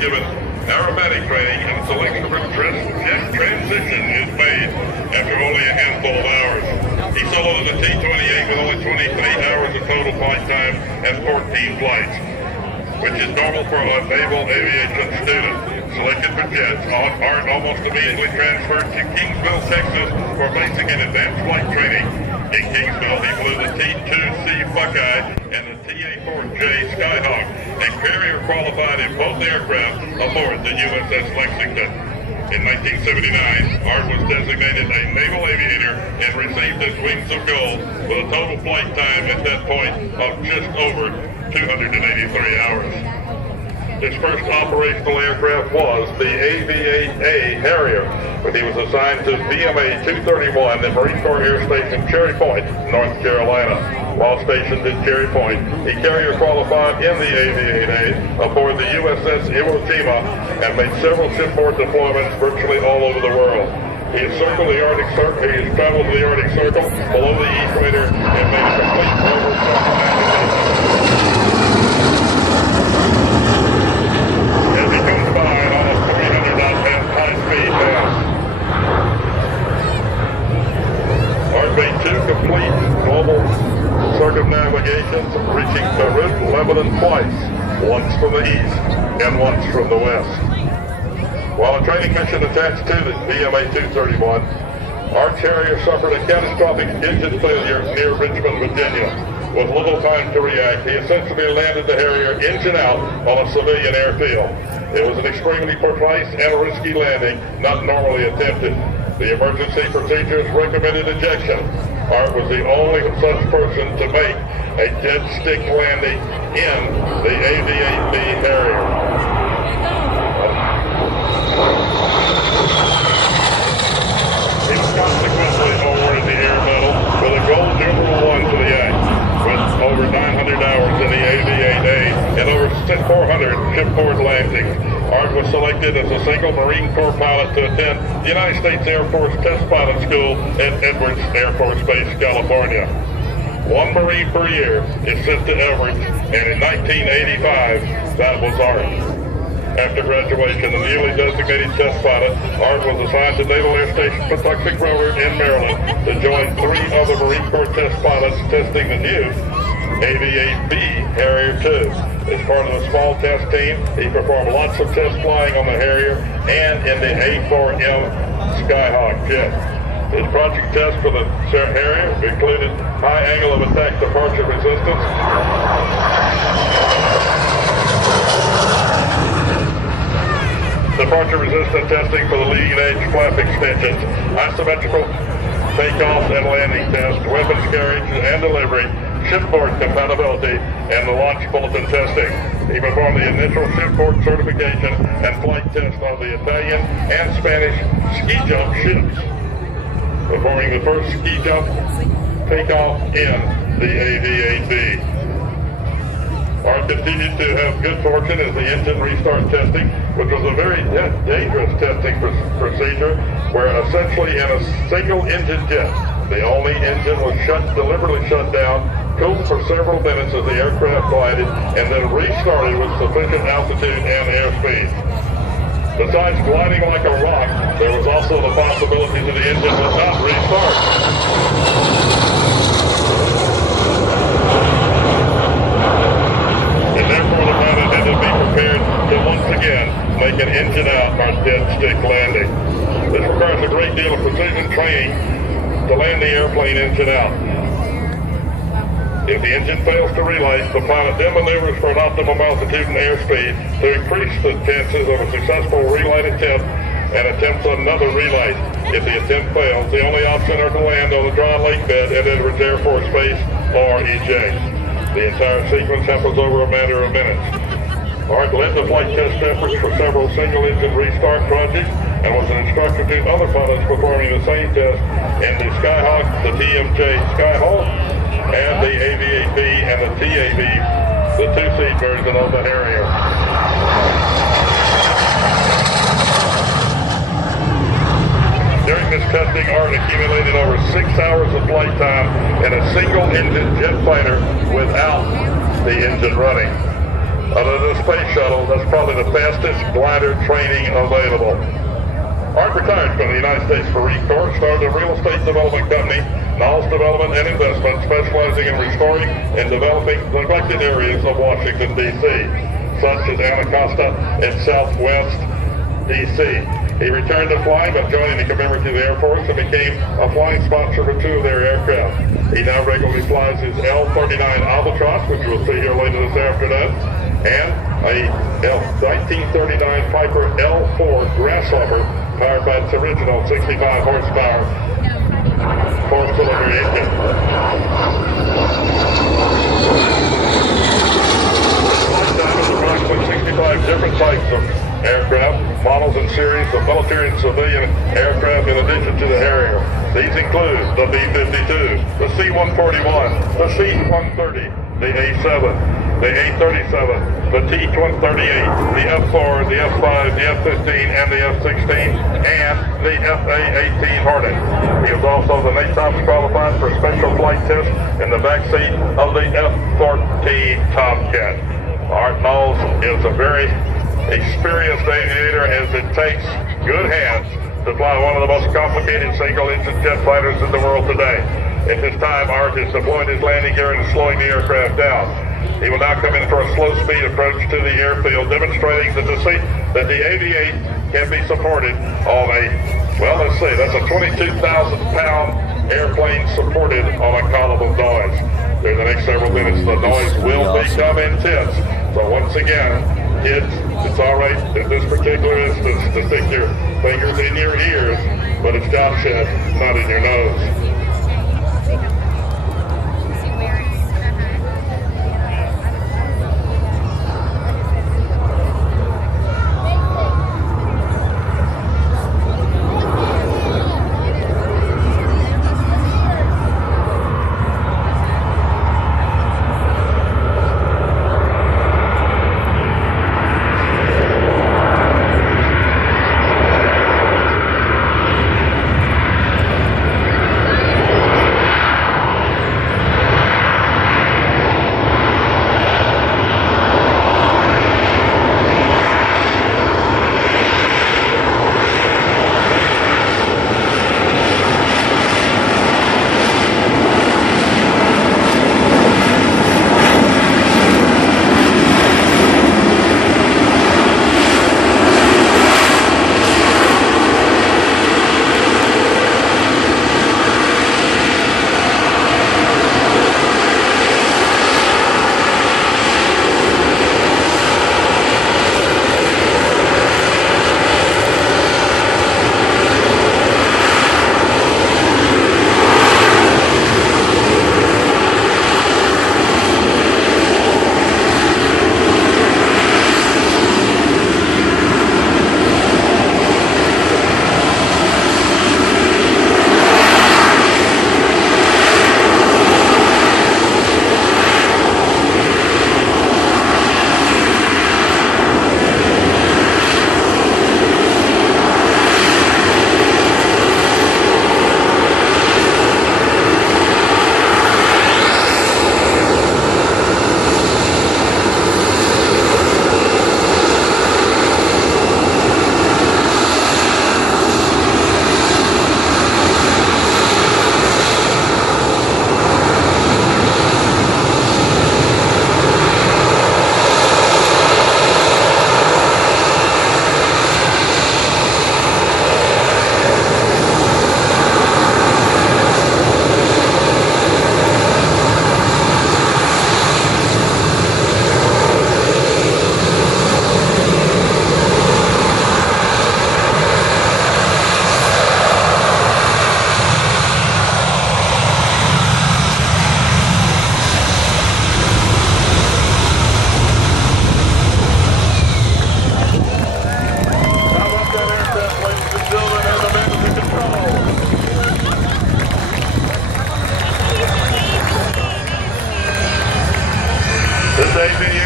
given aerobatic training, and selection for jet transition is made after only a handful of hours. He soloed in the T-28 with only 23 hours of total flight time and 14 flights, which is normal for a naval aviation student. Selected for jets, Art almost immediately transferred to Kingsville, Texas for basic and advanced flight training. In Kingsville, he flew the T-2C Buckeye and the TA-4J Skyhawk, and carrier qualified in both aircraft aboard the USS Lexington. In 1979, Art was designated a naval aviator and received his Wings of Gold with a total flight time at that point of just over 283 hours. His first operational aircraft was the AV-8A Harrier, when he was assigned to VMA 231 at Marine Corps Air Station Cherry Point, North Carolina. While stationed at Cherry Point, he carrier qualified in the AV-8A aboard the USS Iwo Jima and made several shipboard deployments virtually all over the world. He has circled the Arctic Circle. He has traveled the Arctic Circle below the equator and made a complete global circumnavigation. As he comes by at almost 300 knots at high speed now. Art made 2 complete global circumnavigations, reaching Beirut, Lebanon twice, once from the east and once from the west. While a training mission attached to the VMA 231, Art Harrier suffered a catastrophic engine failure near Richmond, Virginia. With little time to react, he essentially landed the Harrier engine out on a civilian airfield. It was an extremely precise and risky landing, not normally attempted. The emergency procedures recommended ejection. Art was the only such person to make a dead stick landing in the AV-8B Harrier. He was consequently awarded the Air Medal with a gold #1 for the act, with over 900 hours in the AV-8A and over 400 shipboard landings. Art was selected as a single Marine Corps pilot to attend the United States Air Force Test Pilot School at Edwards Air Force Base, California. 1 Marine per year is sent to Edwards, and in 1985, that was Art. After graduation, the newly designated test pilot, Art was assigned to Naval Air Station Patuxent River in Maryland to join 3 other Marine Corps test pilots testing the new AV-8B Harrier II. As part of the small test team, he performed lots of test flying on the Harrier and in the A4M Skyhawk jet. His project test for the Harrier included high angle of attack departure resistance, departure resistant testing for the leading edge flap extensions, asymmetrical takeoff and landing test, weapons carriage and delivery, shipboard compatibility, and the launch bulletin testing. He performed the initial shipboard certification and flight test on the Italian and Spanish ski jump ships, performing the first ski jump takeoff in the AV-8B. Art continued to have good fortune as the engine restart testing, which was a very dangerous testing procedure where essentially in a single engine jet, the only engine was deliberately shut down, cooled for several minutes as the aircraft glided, and then restarted with sufficient altitude and airspeed. Besides gliding like a rock, there was also the possibility that the engine would not restart. And therefore the pilot had to be prepared to once again make an engine out or dead stick landing. This requires a great deal of precision training to land the airplane engine out. If the engine fails to relight, the pilot then maneuvers for an optimum altitude and airspeed to increase the chances of a successful relight attempt and attempts another relight. If the attempt fails, the only option are to land on the dry lake bed at Edwards Air Force Base or EJ. The entire sequence happens over a matter of minutes. Art led the flight test efforts for several single-engine restart projects and was an instructor to other pilots performing the same test in the Skyhawk, the TMJ Skyhawk, and the AV-8B and the TAB, the 2-seat version of the Harrier. During this testing, Art accumulated over 6 hours of flight time in a single-engine jet fighter without the engine running. The space shuttle, that's probably the fastest glider training available. Art retired from the United States Marine Corps, started a real estate development company, Knowles Development and Investment, specializing in restoring and developing neglected areas of Washington, D.C., such as Anacostia and Southwest D.C. He returned to flying by joining the commemorative Air Force and became a flying sponsor for 2 of their aircraft. He now regularly flies his L-39 Albatross, which we'll see here later this afternoon, and a 1939 Piper L4 Grasshopper powered by its original 65 horsepower 4-cylinder engine. Approximately 65 different types of aircraft, models and series of military and civilian aircraft in addition to the Harrier. These include the B-52, the C-141, the C-130, the A-7, the A-37, the T-38, the F-4, the F-5, the F-15, and the F-16, and the F-A-18 Hornet. He was also the NATOPS qualified for special flight test in the backseat of the F-14 Tomcat. Art Knowles is a very experienced aviator, as it takes good hands to fly one of the most complicated single-engine jet fighters in the world today. At this time, Art is deploying his landing gear and slowing the aircraft down. He will now come in for a slow-speed approach to the airfield, demonstrating that the AV-8 can be supported on a, well, let's see, that's a 22,000-pound airplane supported on a column of noise. During the next several minutes, the noise will become intense. So once again, kids, it's all right in this particular instance to stick your fingers in your ears, but as John said, not in your nose.